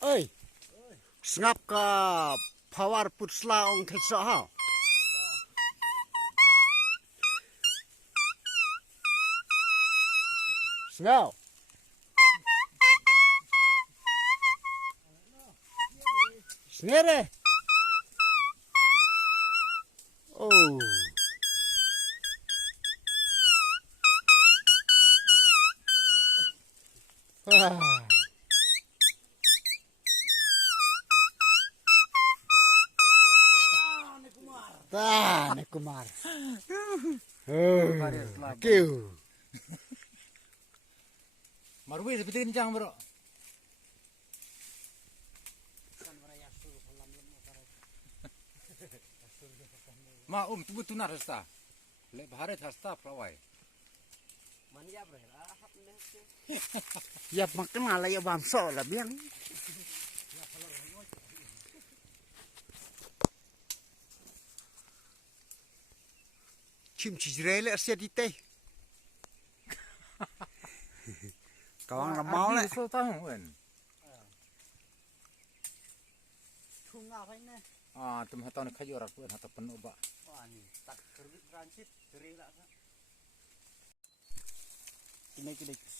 ơi ngap ka power put sla ong thel so ha ngao snere oh Tah, Kumar. Kêu. Marwis seperti kencang bro. Ma tunggu tunar hasta. Le baharet hasta prawai. Ya makan ala ya bangso lah biang. Chim chijrele asia di teh. Kawang là máu đấy. Sao tao không ổn. Thung ngao phải nè. Tụi tao này khai ra quên hạt penuh bak. Tak kerbit rancit kering lah. Ini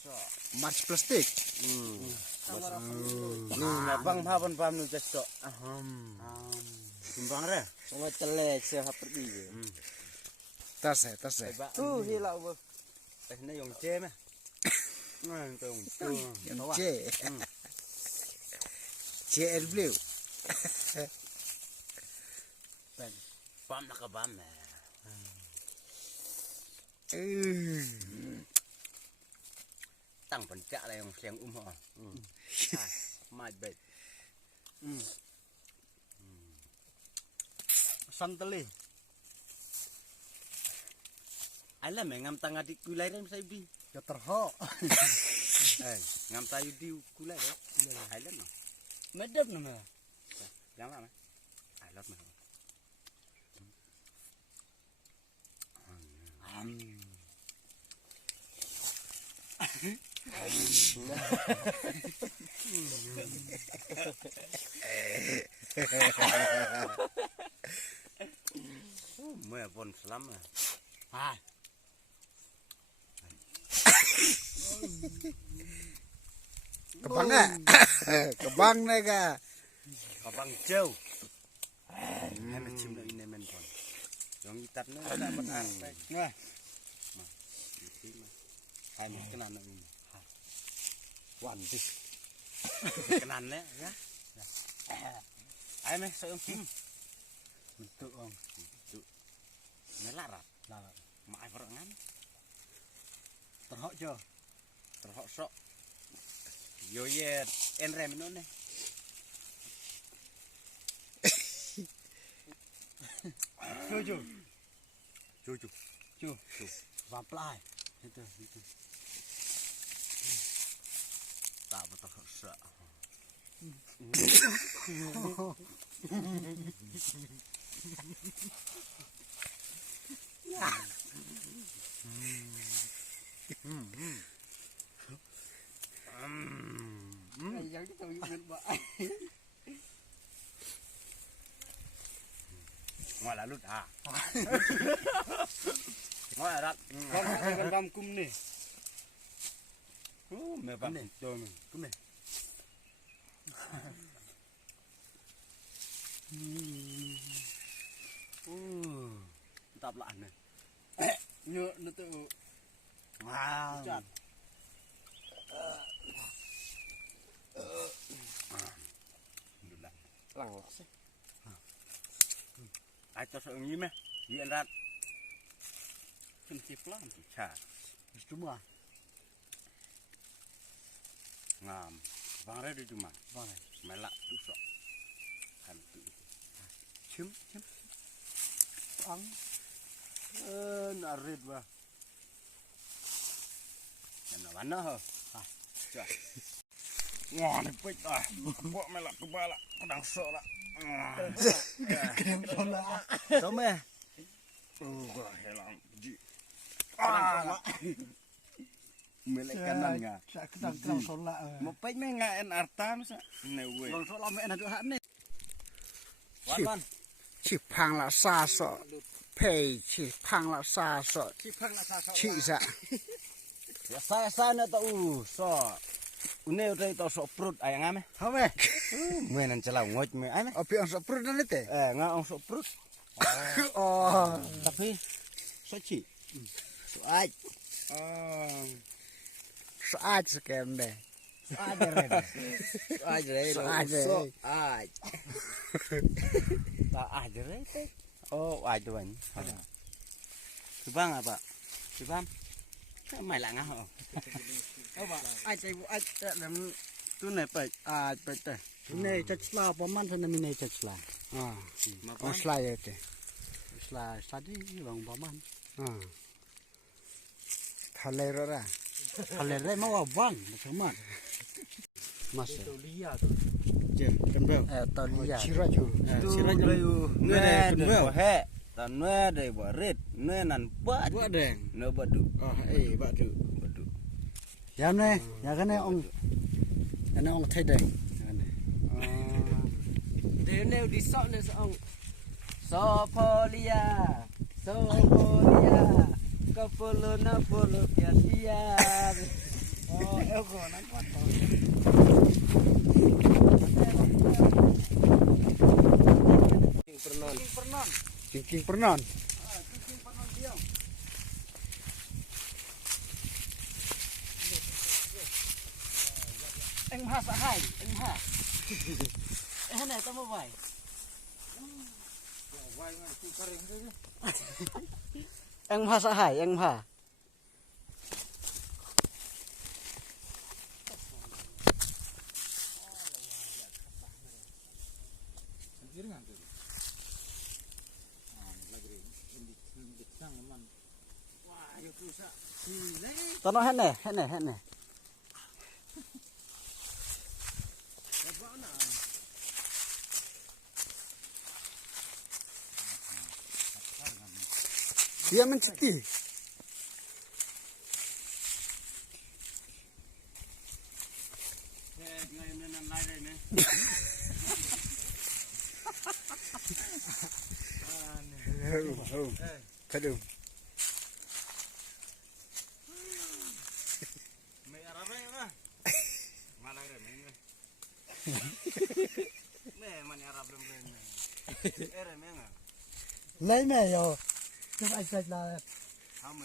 so. March plastik. Bang haban pam nu just tok. Timbang re. Semua telek sehat pergi. Tas eh. Tu hilau bu. Ini yang C mah. Nah, yang C. CL blue. pam nak ke pam. Tang pencak lah yang siang ha. My bed. Santeli. Alah ngam tang adik kulai rem saya bi. Ya terhok. Ngam tayu di kulai rem. Alah no. Medap nama. Jangan lah. Alat mah. Mưa vốn lắm à. Kebang nggak? Kebang nih kak. Kebang jauh. Ini macam ini menpon. Yang itatnya ada benar. Nah, hai một cái này hoàn đi cái này đấy nhá ai mày sợ không mình tự không tự nó lạ rồi mà ai vợ ngắn Terhok chưa? terhok sok yo ye en rem nó này Chưa. Và plai. Itu. tak betul sok Yang kita ingat Pak. ngoài là lút à ngoài là đặt Con băm cung nè. mẹ bấm này Rồi mình, cung nè. tập lại này Nhựa nó tự. wow Chặt. lằng ai cho sợ nhím ấy diện ra Chân chip lắm. chả Cuma. ngam vang ra đi cuma Vâng này. mày lạ tu sợ hành tự Chim. Ăn. Nó rít vào. nó bắn nó hả chả Ngon pik ah. Buat melak kepala. Pedang sok lah. Keren bola. sống mẹ Gua hilang. Ji. Ah. Melek kanan nga. Sa kedang sola. Mapay me nga en arta masa. Newe. Long sola me na tuhan ni. Wan. Chi phang la sa so. Pei chi phang la sa so. Chi sa. Ya sa na ta so. Une utai to so prut ay nga me. Ha me. Me nan chala ngoj me ay me. Opi ang so prut na te. Nga ang so prut. Oh. Tapi so chi. So aj. So aj sa kembe. Aj re. Aj re. So aj re. So aj. Ta aj re. Oh, aj tuan. Subang apa? Subang. Mày lặng hả? Ai chạy vụ ai làm tu này phải phải tới này chắc là bao man thôi mình này chắc là con slide thế slide đi bằng bao man thằng lê rồi ra thằng lê đấy mà vào vang mà thằng man mas chém đâu tao lia chira chu nuôi nuôi he ta nuôi đây bỏ rết nuôi năn bớt đèn nó bớt đủ bớt đủ giờ này giờ cái này ông thấy đây thế nếu đi sọ nên ông Sopolia Kapolo na polo piasia em còn ăn quạt Cingking pernon. Anh ha sợ hai, anh ha. Anh này tao mua vải. Anh ha sợ hai, anh ha. Tao nói hết này. Dia menceti. Kadum. Lấy mẹ rồi. Chúng anh sạch là ram